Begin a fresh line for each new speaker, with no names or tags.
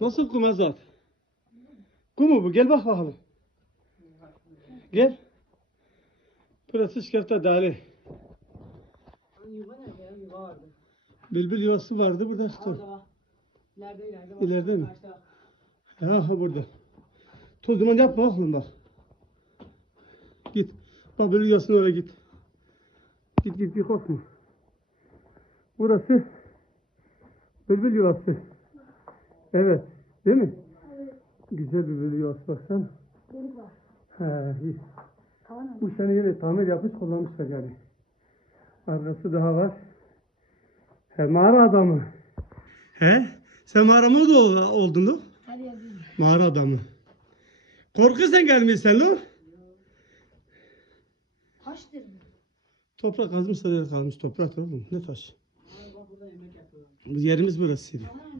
Nasıl kum Azat? Kum bu? Gel bak bakalım. Gel. Burası şikayette dali. Bülbül yuvası vardı burada işte.
İleride ileride.
İleride mi? Ha burada. Toz duman yapma oğlum bak. Git. Bak bülbül yuvasına oraya git. Git git git korkma. Burası bülbül yuvası. Evet. Değil mi? Güzel bir bülbül yuvası baksana.
Delik var.
He, iyi. Bu sene yine tamir yapmış kullanmışlar yani. Arkası daha var. He, mağara adamı. He? Sen mağara mı da oldun lan?
Hadi.
Mağara adamı. Korkuyorsan gelmişsen lan.
Taştır mı?
Toprak kazmışlar yer kalmış toprak oğlum. Ne taş? Yerimiz.
Kavan